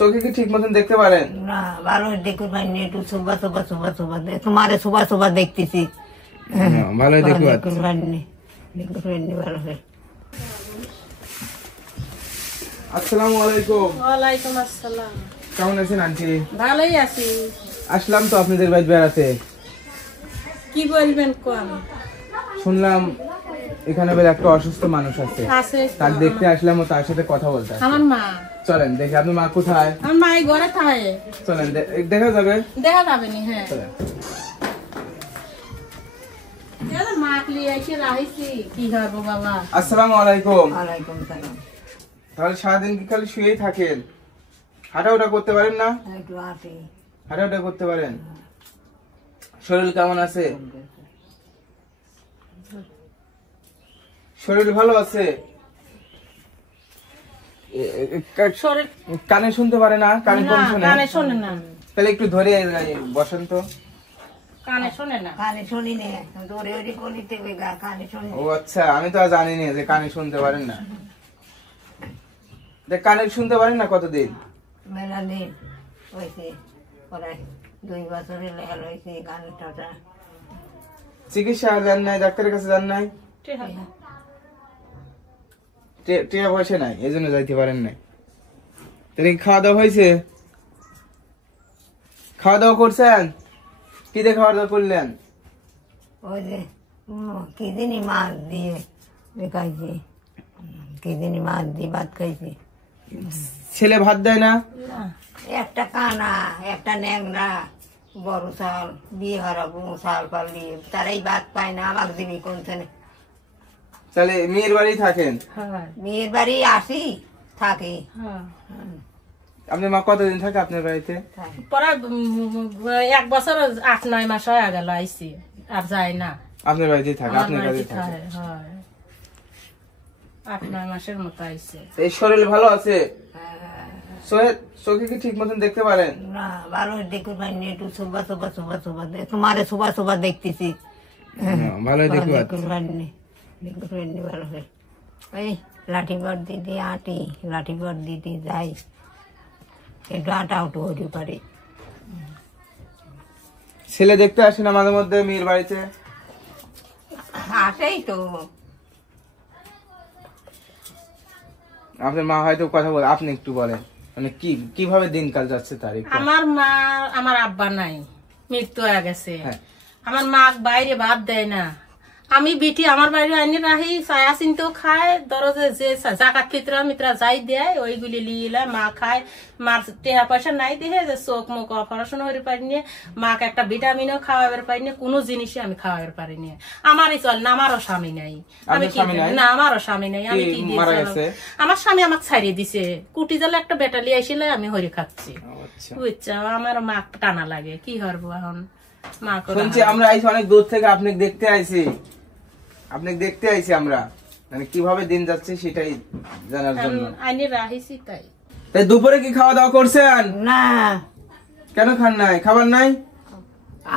চোখে কি ঠিক মতন দেখতে পারেন না? ভালো দেখতে পাইনি, একটু সুবা সুবা সুবা সুবা তোমারে সুবা সুবা দেখতেছি। ভালো দেখতে পাইনি, দেখতে পাইনি ভালো করে। আসসালামু আলাইকুম। ওয়ালাইকুম আসসালাম। কেমন আছেন আন্টি? ভালোই আছি। আসলাম তো আপনাদের বাড়ি বেড়াতে। কি বলবেন কোন? শুনলাম এখানে বেশ একটা অসুস্থ মানুষ আছে, তার দেখতে আসলাম ও তার সাথে কথা বলতে। আমার মা। চলেন দেখি আপনার মা কোথায়। আমার মা এই ঘরে থাকে। চলেন দেখা যাবে। দেখা যাবে নি? হ্যাঁ মা লিয়ে এসে রাখছি, কি করবো বাবা। আসসালামু আলাইকুম। ওয়ালাইকুম সালাম। তাহলে সারাদিন কি খালি শুয়েই থাকেন? হাঁটাউটা করতে পারেন না? একটু আসি। হাঁটাউটা করতে পারেন? শরীর কেমন আছে? শরীর ভালো আছে? কানে শুনতে পারে না? কানে কম শোনে? কানে শোনে না। তাহলে একটু ধরে বসেন তো। কানে শোনে না। কানে শুনি নে, দৌড়ে ওড়ি গলিতে বেগা কানে শুনি। ও আচ্ছা, আমি তো আর জানি না যে কানে শুনতে পারেন না। কানে শুনতে পারেন না কতদিন? মেলা দিন হয়েছে, প্রায় 2 বছরের লেখাল হয়েছে কানের টাটা। চিকিৎসা যান নাই? ডাক্তারের কাছে যান নাই? টিয়া পয়সা নাই, এই জন্য যাইতে পারেন নাই। তাহলে খাওয়া দাওয়া হয়েছে? খাওয়া দাওয়া করছেন? কি দিয়ে খাওয়া দাওয়া করলেন? ওই যে কি দিনই মাছ দিয়ে খাইছি, কি দিনই মাছ দিয়ে ভাত খাইছি। ছেলে ভাত দেয় না? একটা কানা, একটা ন্যাংরা, বড় চাল বিয়ে হারাবো চাল পাল দিয়ে, তারাই ভাত পায় না, আমাকে দিবি কোনখানে? তাহলে মেয়ের বাড়ি থাকেন? মেয়ের বাড়ি আসি, থাকি। আপনার মা কতদিন থাকে আপনার বাড়িতে? প্রায় 1 বছর 8-9 মাস হয়ে গেল আইসি, আর যাই না। আপনার বাড়িতে থাকে? আপনার বাড়িতে থাকে? 8-9 মাসের মতো আইসে। এই শরীর ভালো আছে? চোখে কি ঠিক মতন দেখতে পারেন? না, ভালো দেখতে পাইনি, একটু সুবা সুবা সুবা সুবা তোমারে সুবা সুবা দেখতেছি। ভালো দেখতে পাইনি, দেখতে পাইনি ভালো করে। এই লাঠি বট দিদি আটি, লাঠি বট দিদি যাই, একটু আটা উঠু হতে পারি। ছেলে দেখতে আসে না মাঝে মধ্যে মেয়ের বাড়িতে? আসেই তো। আপনার মা হয়তো কথা বলে, আপনি একটু বলেন মানে কিভাবে দিনকাল যাচ্ছে তার? আমার মা, আমার আব্বা নাই, মৃত্যু হয়ে গেছে। আমার মা বাইরে ভাত দেয় না। আমি বিটি আমার বাইরে আইনে রাহি, ছায়া চিনতেও খায়, ধরো যে জাকাত ফিতরা মিত্রা যাই দেয় ওইগুলি লিয়ে মা খায়। মার টেহা পয়সা নাই দেখে যে চোখ মুখ অপারেশন হতে পারিনি, মাকে একটা ভিটামিনও খাওয়াবার পারিনি, কোনো জিনিসই আমি খাওয়াবার পারিনি। আমারই চল না, আমারও স্বামী নাই। আমি কি না, আমারও স্বামী নাই। আমি কি দিয়ে আমার স্বামী আমাকে ছাড়িয়ে দিছে, কুটি জালে একটা বেটালি আইসিলে আমি হরি খাচ্ছি, বুঝছো? আমার মা টানা লাগে, কি করবো এখন? মা শুনছি আমরা আইসি অনেক দূর থেকে আপনাকে দেখতে আইছি, আমরা মানে কিভাবে দিন যাচ্ছে সেটাই জানার জন্য আইনে রাহিছি। তাই দুপুরে কি খাওয়া দাওয়া করছেন? না। কেন খান নাই? খাবার নাই?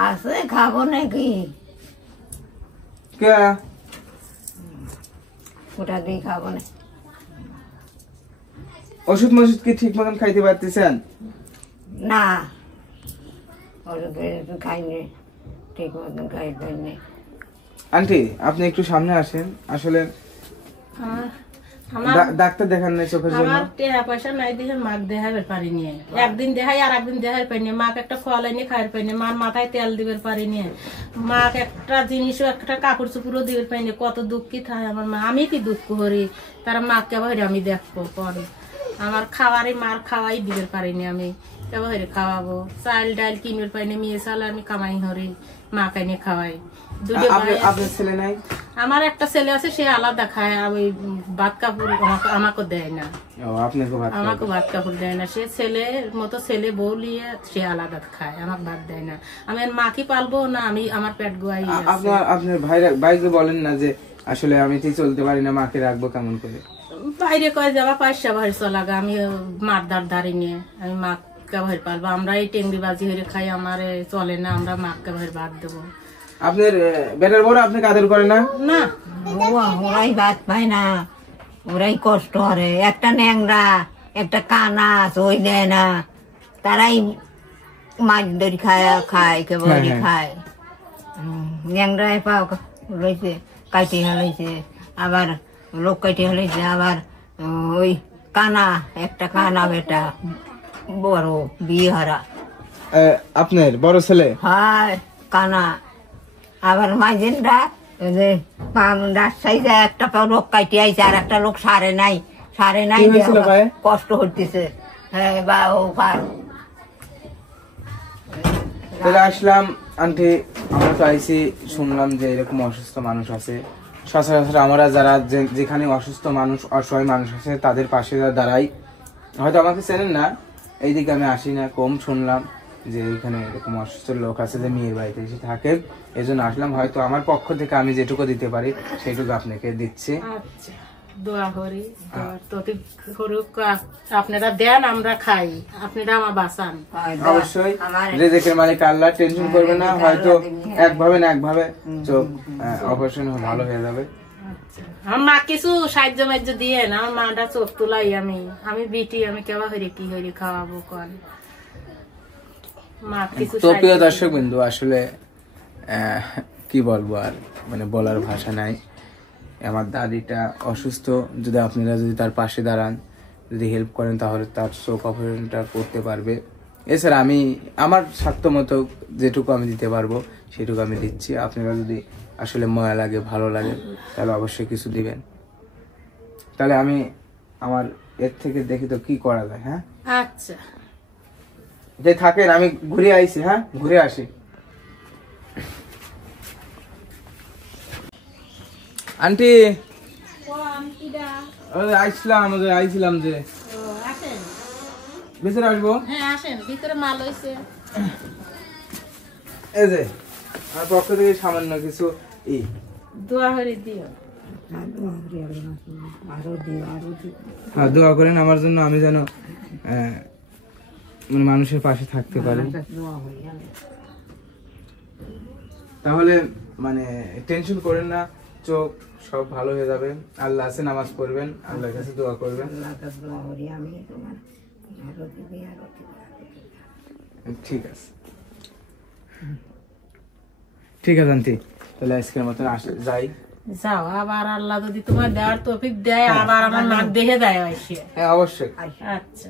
আছে, খাবো নাকি? ওটা দিয়ে খাবো না। ওষুধ মষুধ কি ঠিক মতন খাইতে পারতেছেন? না, ওষুধ খাইনি, ঠিক মতন খাইতে পারিনি। আন্টি আপনি একটু সামনে আসেন। আসলে ডাক্তার দেখান নাই চোখের জন্য? আমার টাকা পয়সা নাই দেখে মাক দেখাবার পারিনি। একদিন দেখাই আর একদিন দেখার পারিনি। মাকে একটা ফল এনে খাইতে পারিনি, মার মাথায় তেল দিবার পারিনি, মাকে একটা জিনিসও একটা কাপড় চুপড়ও দিবার পারিনি। কত দুঃখী থাকে আমার মা। আমি কি দুঃখ করি, তারা মাকে বাইরে আমি দেখবো পরে। আমার খাওয়ারই মার খাওয়াই দিবার পারিনি, আমি বাইরে খাওয়াবো। চাল ডাল কিনবার পারিনি, মেয়ে চাল আমি কামাই হরি, মা কাইনে খাওয়াই। আমার একটা ছেলে আছে, সে আলাদা খায়, ওই ভাত কাপড় আমাকে দেয় না, আমাকে ভাত কাপড় দেয় না। সে ছেলের মতো ছেলে বউ নিয়ে সে আলাদা খায়, আমাকে ভাত দেয় না। আমি মা কি পালবো না, আমি আমার পেট গোয়াই। আপনার ভাইকে বলেন না যে আসলে আমি ঠিক চলতে পারি না, মাকে রাখবো কেমন করে? বাইরে কয় যাবা পয়সা বাড়ি চলাগা, আমি মার দাঁড় নিয়ে আমি মাকে ভাই পালবো। আমরা এই টেংরি বাজি হয়ে খাই, আমার চলে না, আমরা মাকে ভাই ভাত দেবো। আপনার বেটার বড় আপনাকে আদর করে না? না, ওরাই ভাত পায় না, ওরাই কষ্ট করে। একটা ন্যাংরা, একটা কানা আছে ওই দেয় না, তারাই মাছ ধরি খায় কেবল খায়। গ্যাংরায় পাও লইছে, কাইটি হালাইছে, আবার লোক কাইটি হালাইছে, আবার ওই কানা একটা কানা বেটা বড় বিয়ে হারা আপনার বড় ছেলে? হায় কানা। আবার মাইজেনরা রাজশাহী যায়, একটা লোক কাইটি আইছে, আর একটা লোক সারে নাই কি হয়েছিল ভাই? কষ্ট হইতেছে। হ্যাঁ বা ও তাহলে আসলাম আন্টি, আমরা তো আইসি, শুনলাম যে এরকম অসুস্থ মানুষ আছে। সচরাচর আমরা যারা যেখানে অসুস্থ মানুষ, অসহায় মানুষ আছে তাদের পাশে দাঁড়াই। হয়তো আমাকে চেনেন না, এইদিকে আমি আসি না, কম শুনলাম যে এখানে এরকম অসুস্থ লোক আছে যে মেয়ের বাড়িতে এসে থাকে, এই জন্য আসলাম। হয়তো আমার পক্ষ থেকে আমি যেটুকু দিতে পারি সেটুকু আপনাকে দিচ্ছি। আচ্ছা, দোয়া করি তৌফিক করুক, আপনারা দেন আমরা খাই, আপনারা আমার বাঁচান। অবশ্যই রিজিকের মালিক আল্লাহ, টেনশন করবে না, হয়তো একভাবে না একভাবে চোখ অপারেশন ভালো হয়ে যাবে। আমার মা কিছু সাহায্য মাহ্য দিয়ে না, আমার মাটা চোখ তুলাই, আমি বিটি, আমি কেবা হইরে কি হইরে খাওয়াবো কন। মা কিছু তো প্রিয় দর্শক বিন্দু, আসলে কি বলবো আর, মানে বলার ভাষা নাই। আমার দাদিটা অসুস্থ, যদি আপনারা যদি তার পাশে দাঁড়ান, যদি হেল্প করেন, তাহলে তার চোখ অপারেশনটা করতে পারবে। এছাড়া আমি আমার সাধ্য মতো যেটুকু আমি দিতে পারবো সেটুকু আমি দিচ্ছি। আপনারা যদি আসলে মায়া লাগে, ভালো লাগে, তাহলে অবশ্যই কিছু দিবেন। তাহলে আমি আমার এর থেকে দেখি তো কি করা যায়। হ্যাঁ আচ্ছা, যে থাকেন, আমি ঘুরে আইছি। হ্যাঁ, ঘুরে আসি। আন্টি আইছিলাম যে ভিতরে আসবো। হ্যাঁ আসেন, ভিতরে মাল হয়েছে। এই যে আমার পক্ষ থেকে সামান্য কিছু দোয়া হরি দিও। হ্যাঁ, দোয়া করেন আমার জন্য, আমি যেন মানে মানুষের পাশে থাকতে পারি। তাহলে মানে টেনশন করেন না, চোখ সব ভালো হয়ে যাবে। আল্লাহ আছে, নামাজ পড়বেন, আল্লাহর কাছে দোয়া করবেন। ঠিক আছে, ঠিক আছে আন্টি, তাহলে আজকের মতন যাই। যাও, আবার আল্লাহ যদি তোমার দেওয়ার তৌফিক দেয়, আবার আমার নাক দেখে দেয়। হ্যাঁ অবশ্যই। আচ্ছা।